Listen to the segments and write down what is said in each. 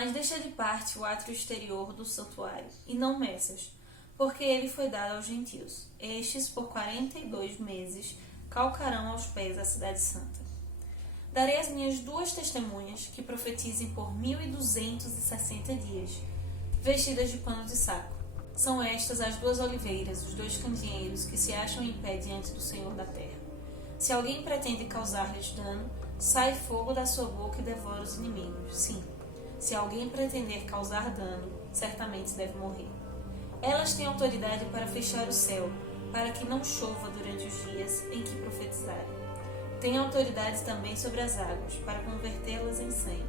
Mas deixa de parte o átrio exterior do santuário, e não meças, porque ele foi dado aos gentios. Estes, por 42 meses, calcarão aos pés a cidade santa. Darei as minhas 2 testemunhas, que profetizem por 1260 dias, vestidas de pano de saco. São estas as 2 oliveiras, os 2 candeeiros, que se acham em pé diante do Senhor da terra. Se alguém pretende causar-lhes dano, sai fogo da sua boca e devora os inimigos. Sim, se alguém pretender causar dano, certamente deve morrer. Elas têm autoridade para fechar o céu, para que não chova durante os dias em que profetizarem. Têm autoridade também sobre as águas, para convertê-las em sangue,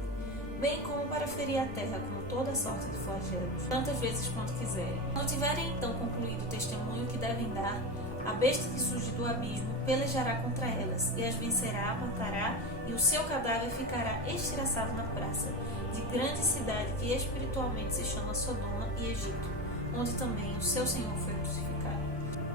bem como para ferir a terra com toda sorte de flagelos, tantas vezes quanto quiserem. Não tiverem então concluído o testemunho que devem dar, a besta que surge do abismo pelejará contra elas, e as vencerá, matará, e o seu cadáver ficará estilhaçado na praça, de grande cidade que espiritualmente se chama Sodoma e Egito, onde também o seu Senhor foi crucificado.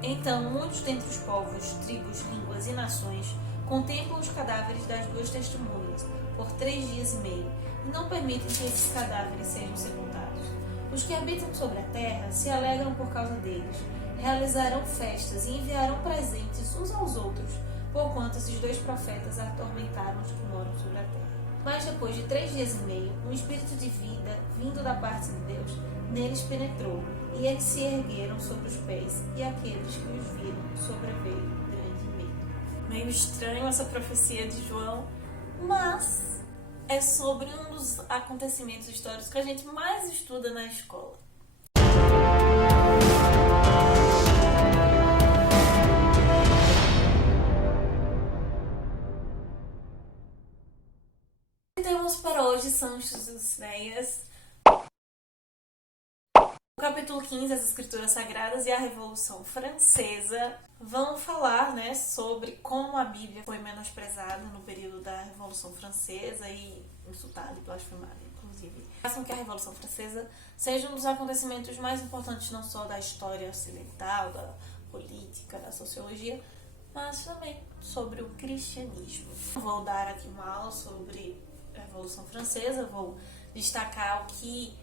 Então muitos dentre os povos, tribos, línguas e nações contemplam os cadáveres das 2 testemunhas por 3 dias e meio, e não permitem que esses cadáveres sejam sepultados. Os que habitam sobre a terra se alegram por causa deles, realizarão festas e enviarão presentes uns aos outros, porquanto esses 2 profetas atormentaram os que moram sobre a terra. Mas depois de 3 dias e meio, um espírito de vida, vindo da parte de Deus, neles penetrou, e eles se ergueram sobre os pés, e aqueles que os viram sobreveio grande medo. Meio estranho essa profecia de João, mas é sobre um dos acontecimentos históricos que a gente mais estuda na escola. Temos para hoje são as ideias. O capítulo 15, as Escrituras Sagradas e a Revolução Francesa, vão falar, sobre como a Bíblia foi menosprezada no período da Revolução Francesa e insultada e blasfemada, inclusive. Façam que a Revolução Francesa seja um dos acontecimentos mais importantes não só da história ocidental, da política, da sociologia, mas também sobre o cristianismo. Vou dar aqui uma aula sobre a Revolução Francesa, vou destacar o que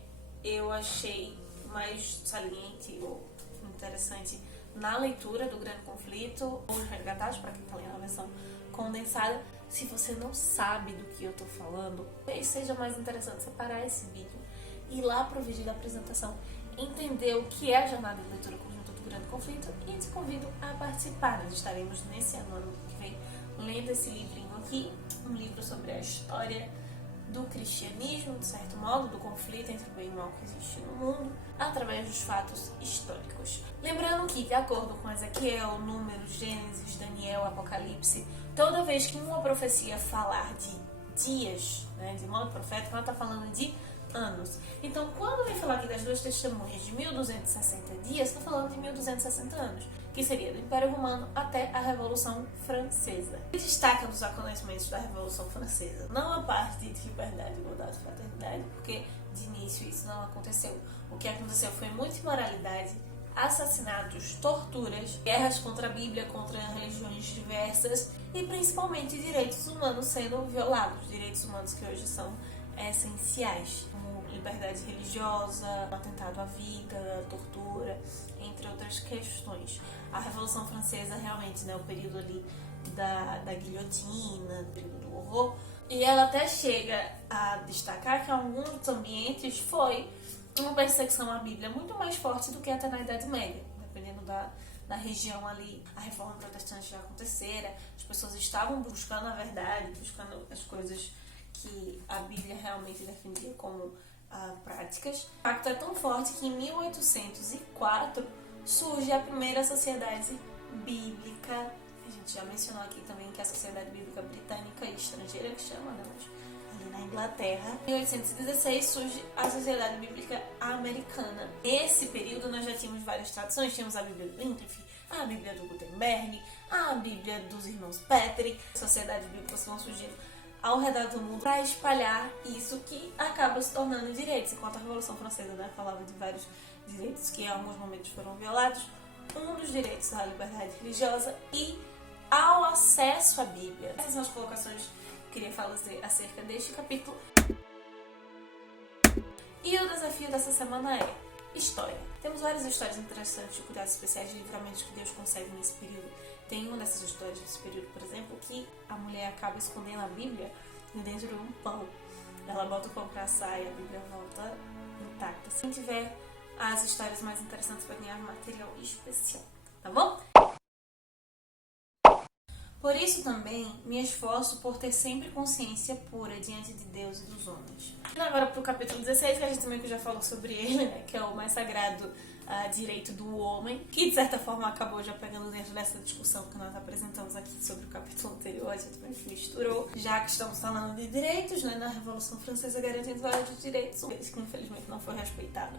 eu achei mais saliente ou interessante na leitura do Grande Conflito, ou resgatados para quem está lendo a versão condensada. Se você não sabe do que eu estou falando, talvez seja mais interessante separar esse vídeo e ir lá para o vídeo da apresentação, entender o que é a jornada de leitura conjunta do Grande Conflito, e te convido a participar. Nós estaremos nesse ano que vem lendo esse livrinho aqui, um livro sobre a história do cristianismo, de certo modo, do conflito entre o bem e o mal que existe no mundo, através dos fatos históricos. Lembrando que, de acordo com Ezequiel, Números, Gênesis, Daniel, Apocalipse, toda vez que uma profecia falar de dias, de modo profético, ela está falando de anos. Então, quando vem falar aqui das 2 testemunhas de 1260 dias, está falando de 1260 anos, que seria do Império Romano até a Revolução Francesa. E destaca dos acontecimentos da Revolução Francesa não a parte de liberdade, igualdade e fraternidade, porque de início isso não aconteceu. O que aconteceu foi muita imoralidade, assassinatos, torturas, guerras contra a Bíblia, contra religiões diversas e principalmente direitos humanos sendo violados, direitos humanos que hoje são essenciais, como liberdade religiosa, atentado à vida, tortura, entre outras questões. A Revolução Francesa realmente, o período ali da guilhotina, o período do horror, e ela até chega a destacar que em alguns ambientes foi uma perseguição à Bíblia muito mais forte do que até na Idade Média, dependendo da região ali. A Reforma Protestante já acontecera, as pessoas estavam buscando a verdade, buscando as coisas que a Bíblia realmente defendia como práticas. O impacto é tão forte que em 1804 surge a primeira sociedade bíblica. A gente já mencionou aqui também que é a Sociedade Bíblica Britânica e Estrangeira, que chama, mas ali na Inglaterra. Em 1816 surge a Sociedade Bíblica Americana. Nesse período nós já tínhamos várias tradições, tínhamos a Bíblia do Wycliffe, a Bíblia do Gutenberg, a Bíblia dos irmãos Petri. Sociedades bíblicas vão surgindo ao redor do mundo para espalhar isso que acaba se tornando direitos. Enquanto a Revolução Francesa falava de vários direitos que em alguns momentos foram violados, um dos direitos à liberdade religiosa e ao acesso à Bíblia. Essas são as colocações que eu queria falar acerca deste capítulo. E o desafio dessa semana é história. Temos várias histórias interessantes de cuidados especiais de livramentos que Deus concede nesse período. Tem uma dessas histórias desse período, por exemplo, que a mulher acaba escondendo a Bíblia dentro de um pão. Ela bota o pão pra assar e a Bíblia volta intacta. Se tiver as histórias mais interessantes para ganhar material especial, tá bom? Por isso também me esforço por ter sempre consciência pura diante de Deus e dos homens. Agora para o capítulo 16, que a gente também já falou sobre ele, né, que é o mais sagrado direito do homem, que de certa forma acabou já pegando dentro dessa discussão que nós apresentamos aqui sobre o capítulo anterior, a gente também misturou, já que estamos falando de direitos, né, na Revolução Francesa garantindo vários direitos, eles que infelizmente não foi respeitado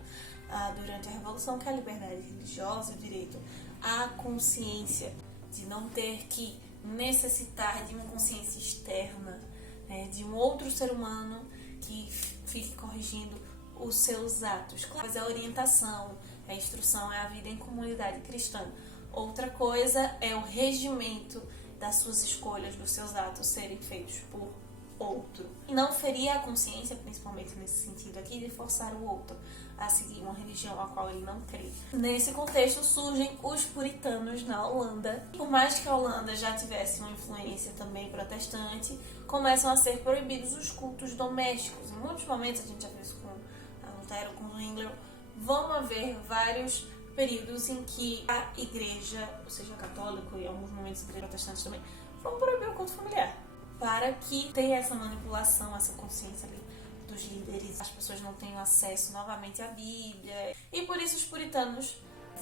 durante a Revolução, que é a liberdade religiosa, o direito à consciência, de não ter que necessitar de uma consciência externa, né, de um outro ser humano que fique corrigindo os seus atos. Claro, mas a orientação, a instrução é a vida em comunidade cristã. Outra coisa é o regimento das suas escolhas, dos seus atos serem feitos por outro. E não ferir a consciência, principalmente nesse sentido aqui, de forçar o outro a seguir uma religião a qual ele não crê. Nesse contexto surgem os puritanos na Holanda. Por mais que a Holanda já tivesse uma influência também protestante, começam a ser proibidos os cultos domésticos. Em muitos momentos, a gente já viu isso com Lutero, com Zwingli, vão haver vários períodos em que a igreja, ou seja, católico e em alguns momentos a igreja protestante também, vão proibir o culto familiar, para que tenha essa manipulação, essa consciência ali dos líderes, as pessoas não tenham acesso novamente à Bíblia. E por isso os puritanos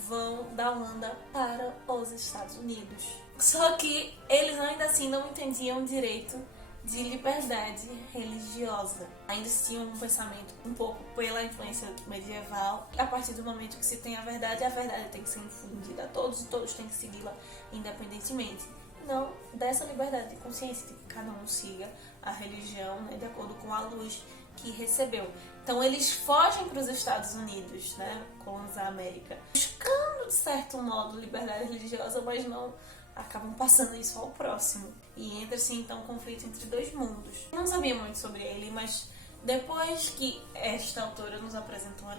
vão da Holanda para os Estados Unidos. Só que eles ainda assim não entendiam o direito de liberdade religiosa. Ainda tinham um pensamento um pouco pela influência medieval. A partir do momento que se tem a verdade tem que ser infundida a todos e todos têm que segui-la independentemente. Não dessa liberdade de consciência, de que cada um siga a religião, né, de acordo com a luz que recebeu. Então eles fogem para os Estados Unidos, né, colonizar a América, buscando de certo modo liberdade religiosa, mas não acabam passando isso ao próximo. E entra-se então um conflito entre dois mundos. Eu não sabia muito sobre ele, mas depois que esta autora nos apresentou a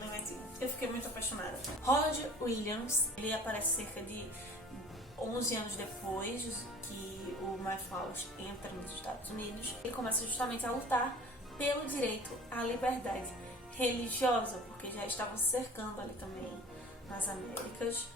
eu fiquei muito apaixonada. Roger Williams, ele aparece cerca de 11 anos depois que o Mayflower entra nos Estados Unidos. Ele começa justamente a lutar pelo direito à liberdade religiosa, porque já estavam cercando ali também nas Américas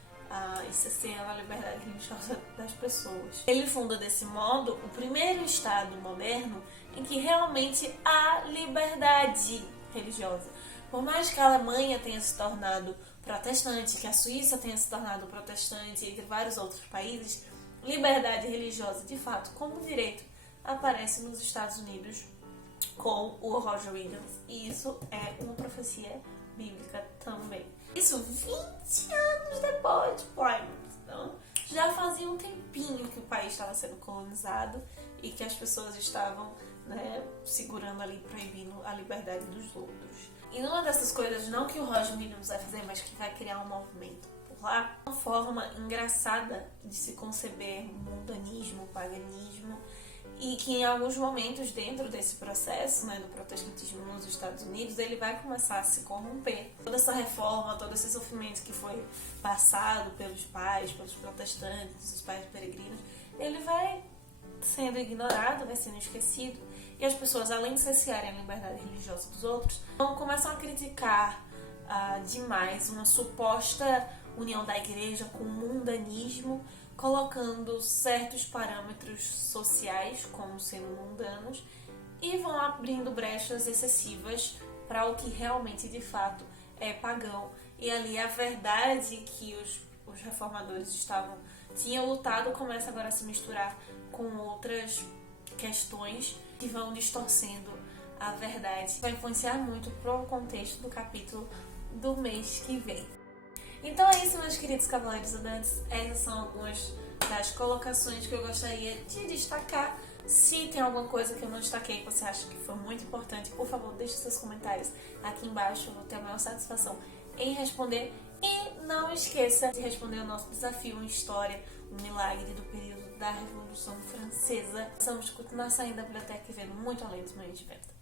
e cerceando a liberdade religiosa das pessoas. Ele funda desse modo o primeiro estado moderno em que realmente há liberdade religiosa. Por mais que a Alemanha tenha se tornado protestante, que a Suíça tenha se tornado protestante, entre vários outros países, liberdade religiosa, de fato, como direito, aparece nos Estados Unidos com o Roger Williams. E isso é uma profecia bíblica também. Isso 20 anos depois de Plymouth. Então, já fazia um tempinho que o país estava sendo colonizado e que as pessoas estavam, né, segurando ali, proibindo a liberdade dos outros. E uma dessas coisas, não que o Roger Williams vai fazer, mas que vai criar um movimento por lá, uma forma engraçada de se conceber mundanismo, paganismo, e que em alguns momentos dentro desse processo, né, do protestantismo nos Estados Unidos, ele vai começar a se corromper. Toda essa reforma, todo esse sofrimento que foi passado pelos pais, pelos protestantes, os pais peregrinos, ele vai sendo ignorado, vai sendo esquecido, e as pessoas, além de cercearem a liberdade religiosa dos outros, começam a criticar demais uma suposta união da igreja com o mundanismo, colocando certos parâmetros sociais como sendo mundanos e vão abrindo brechas excessivas para o que realmente de fato é pagão. E ali a verdade que os reformadores tinham lutado começa agora a se misturar com outras questões que vão distorcendo a verdade. Vai influenciar muito pro contexto do capítulo do mês que vem. Então é isso, meus queridos cavaleiros andantes. Essas são algumas das colocações que eu gostaria de destacar. Se tem alguma coisa que eu não destaquei que você acha que foi muito importante, por favor, deixe seus comentários aqui embaixo. Eu vou ter a maior satisfação em responder. E não esqueça de responder o nosso desafio em História, um milagre do período da Revolução Francesa. Vamos continuar saindo da biblioteca e vendo muito além dos meios de venda.